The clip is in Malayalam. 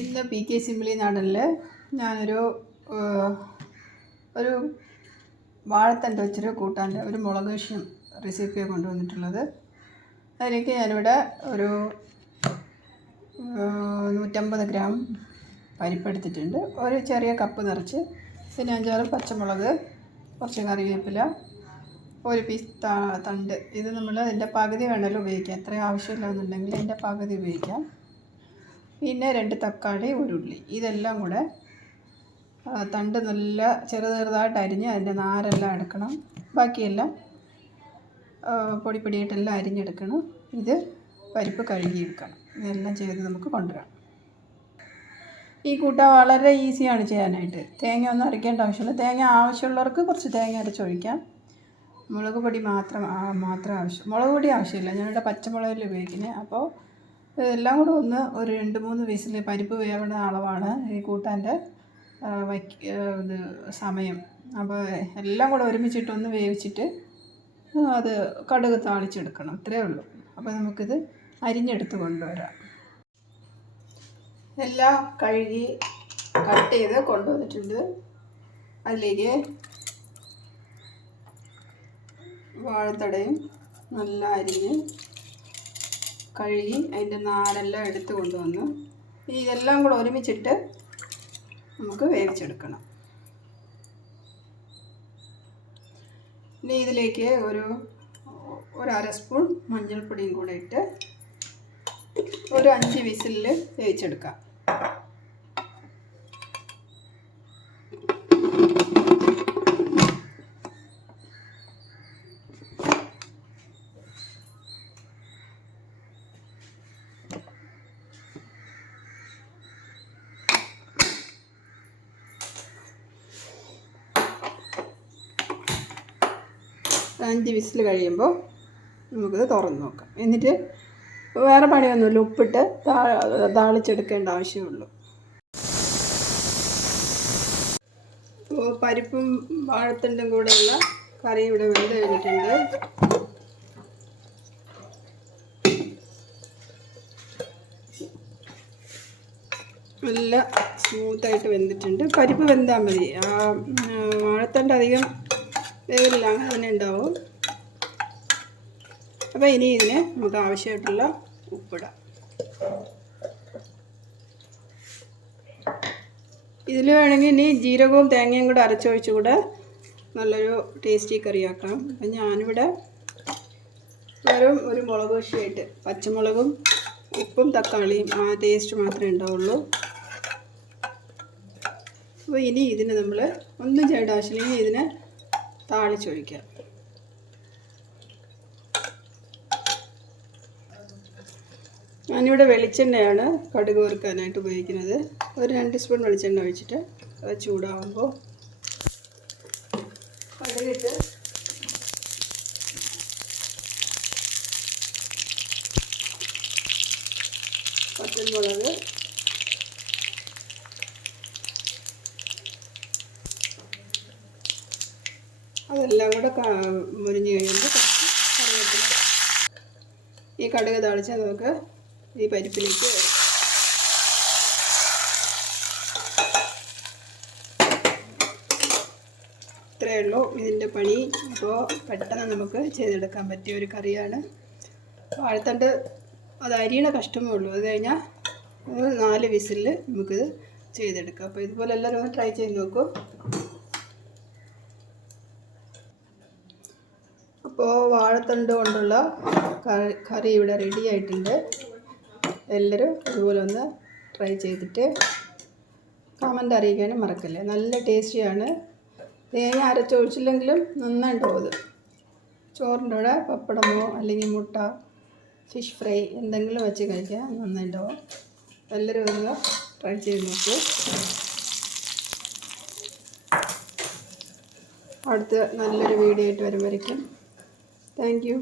ഇന്ന് PK സിംപ്ലി നാടനിൽ ഞാനൊരു ഒരു വാഴത്തണ്ട് വെച്ചൊരു കൂട്ടാൻ്റെ ഒരു മുളകുശ്യം റെസിപ്പിയാണ് കൊണ്ടുവന്നിട്ടുള്ളത്. അതിലേക്ക് ഞാനിവിടെ ഒരു 150 ഗ്രാം പരിപ്പെടുത്തിട്ടുണ്ട്. ഒരു ചെറിയ കപ്പ് നിറച്ച്, പിന്നെ 5-6 പച്ചമുളക്, കുറച്ച് കറിവേപ്പില, ഒരു പീസ് തണ്ട്. ഇത് നമ്മൾ അതിൻ്റെ പകുതി വേണമെങ്കിലും ഉപയോഗിക്കാം. എത്രയും ആവശ്യമില്ല എന്നുണ്ടെങ്കിൽ അതിൻ്റെ പകുതി ഉപയോഗിക്കാം. പിന്നെ 2 തക്കാളി, ഒരു ഉള്ളി. ഇതെല്ലാം കൂടെ തണ്ട് നല്ല ചെറുതായിട്ട് അരിഞ്ഞ് അതിൻ്റെ നാരെല്ലാം എടുക്കണം. ബാക്കിയെല്ലാം പൊടിയായിട്ടെല്ലാം അരിഞ്ഞെടുക്കണം. ഇത് പരിപ്പ് കഴുകിയെടുക്കണം. ഇതെല്ലാം ചെയ്ത് നമുക്ക് കൊണ്ടുവരാം. ഈ കൂട്ടാൻ വളരെ ഈസിയാണ് ചെയ്യാനായിട്ട്. തേങ്ങ ഒന്നും അരയ്ക്കേണ്ട ആവശ്യമില്ല. തേങ്ങ ആവശ്യമുള്ളവർക്ക് കുറച്ച് തേങ്ങ അരച്ചൊഴിക്കാം. മുളക് പൊടി മാത്രം ആവശ്യം. മുളക് പൊടി ആവശ്യമില്ല. ഞാനിവിടെ പച്ചമുളകിൽ ഉപയോഗിക്കുന്നത്. അപ്പോൾ എല്ലാം കൂടെ ഒരു 2-3 വിസിൽ പരിപ്പ് വേവുന്ന അളവാണ് ഈ കൂട്ടാൻ്റെ സമയം. അപ്പോൾ എല്ലാം കൂടെ ഒരുമിച്ചിട്ടൊന്ന് വേവിച്ചിട്ട് അത് കടുക് താളിച്ചെടുക്കണം. അത്രയേ ഉള്ളൂ. അപ്പോൾ നമുക്കിത് അരിഞ്ഞെടുത്ത് കൊണ്ടുവരാം. എല്ലാം കഴുകി കട്ട് ചെയ്ത് കൊണ്ടുവന്നിട്ടുണ്ട്. അതിലേക്ക് വാഴത്തടയും നല്ല അരിഞ്ഞ് കഴുകി അതിൻ്റെ നാരെല്ലാം എടുത്ത് കൊണ്ടുവന്ന് ഇനി ഇതെല്ലാം കൂടെ ഒരുമിച്ചിട്ട് നമുക്ക് വേവിച്ചെടുക്കണം. ഇനി ഇതിലേക്ക് ഒരു 1/2 സ്പൂൺ മഞ്ഞൾപ്പൊടിയും കൂടെ ഇട്ട് ഒരു 5 വിസിലിൽ വേവിച്ചെടുക്കാം. അഞ്ച് വിസിൽ കഴിയുമ്പോൾ നമുക്കിത് തുറന്ന് നോക്കാം. എന്നിട്ട് വേറെ പണിയൊന്നുമില്ല. ഉപ്പിട്ട് താളിച്ചെടുക്കേണ്ട ആവശ്യമുള്ളൂ. അപ്പോൾ പരിപ്പും വാഴത്തണ്ടും കൂടെയുള്ള കറി ഇവിടെ വെന്ത് കഴിഞ്ഞിട്ടുണ്ട്. നല്ല സ്മൂത്തായിട്ട് വെന്തിട്ടുണ്ട്. പരിപ്പ് വെന്താൽ മതി. വാഴത്തണ്ട് അധികം വേവില്ല, അങ്ങനെ തന്നെ ഉണ്ടാവും. അപ്പോൾ ഇനി ഇതിന് നമുക്ക് ആവശ്യമായിട്ടുള്ള ഉപ്പിടാം. ഇതിൽ വേണമെങ്കിൽ ഇനി ജീരകവും തേങ്ങയും കൂടെ അരച്ചൊഴിച്ച് കൂടെ നല്ലൊരു ടേസ്റ്റി കറിയാക്കാം. അപ്പം ഞാനിവിടെ വെറും ഒരു മുളക് കഷിയായിട്ട് പച്ചമുളകും ഉപ്പും തക്കാളിയും ആ ടേസ്റ്റ് മാത്രമേ ഉണ്ടാവുള്ളൂ. അപ്പോൾ ഇനി ഇതിന് നമ്മൾ ഒന്നും ചെയ്യേണ്ട ആവശ്യമില്ല. ഇനി ഇതിനെ താളിച്ചൊഴിക്കാം. ഞാനിവിടെ വെളിച്ചെണ്ണയാണ് കടുക് വറുക്കാനായിട്ട് ഉപയോഗിക്കുന്നത്. ഒരു 2 സ്പൂൺ വെളിച്ചെണ്ണ ഒഴിച്ചിട്ട് അത് ചൂടാകുമ്പോൾ കടുകിട്ട് പച്ചമുളക്, അതെല്ലാം കൂടെ മുരിഞ്ഞ് കഴിയുമ്പോൾ കറിവേപ്പില, ഈ കടുക് താളിച്ചാൽ നമുക്ക് ഈ പരിപ്പിലേക്ക് ഇത്രയേ ഉള്ളൂ ഇതിൻ്റെ പണി. അപ്പോൾ പെട്ടെന്ന് നമുക്ക് ചെയ്തെടുക്കാൻ പറ്റിയ ഒരു കറിയാണ്. വാഴത്തണ്ട് അത് അരിയണ കഷ്ടമേ ഉള്ളൂ. അത് കഴിഞ്ഞാൽ 4 വിസിലിൽ നമുക്കിത് ചെയ്തെടുക്കാം. അപ്പോൾ ഇതുപോലെ എല്ലാവരും ഒന്ന് ട്രൈ ചെയ്ത് നോക്കൂ. അപ്പോൾ വാഴത്തണ്ട് കൊണ്ടുള്ള കറി ഇവിടെ റെഡി ആയിട്ടുണ്ട്. എല്ലാവരും ഇതുപോലെ ഒന്ന് ട്രൈ ചെയ്തിട്ട് കമൻ്റ് അറിയിക്കാനും മറക്കല്ലേ. നല്ല ടേസ്റ്റിയാണ്. തേങ്ങ അരച്ചൊഴിച്ചില്ലെങ്കിലും നന്നായിട്ടുണ്ടാവും. അത് ചോറിൻ്റെ കൂടെ പപ്പടമോ അല്ലെങ്കിൽ മുട്ട, ഫിഷ് ഫ്രൈ എന്തെങ്കിലും വെച്ച് കഴിക്കാൻ നന്നായിട്ടുണ്ടാവും. എല്ലാവരും ഒന്ന് ട്രൈ ചെയ്ത് നോക്കൂ. അടുത്ത് നല്ലൊരു വീഡിയോ ആയിട്ട് വരുമ്പോഴേക്കും താങ്ക് യു.